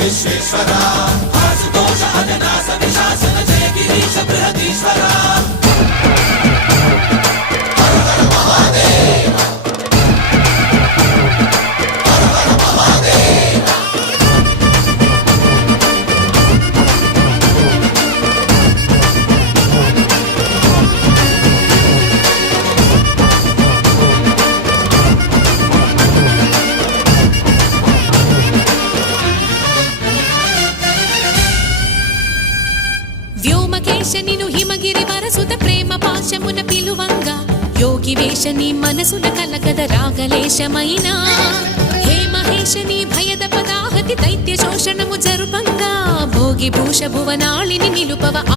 విశ్వేశ్వర ఆశుతోష అజనాశ విశాసన జయ గిరీశ బృహదీశ్వర హర హర మహాదేవ హర హర మహాదేవ వ్యోమకేశనిను హిమగిరి వరసుత ప్రేమ పాశమున పిలువంగా యోగి వేషని మనసున కలకద రాగలేశమైనా హే మహేశని భయద పదాహతి దైత్య శోషణము జరుపంగా భోగి భూష భువనాళిని నిలుపవ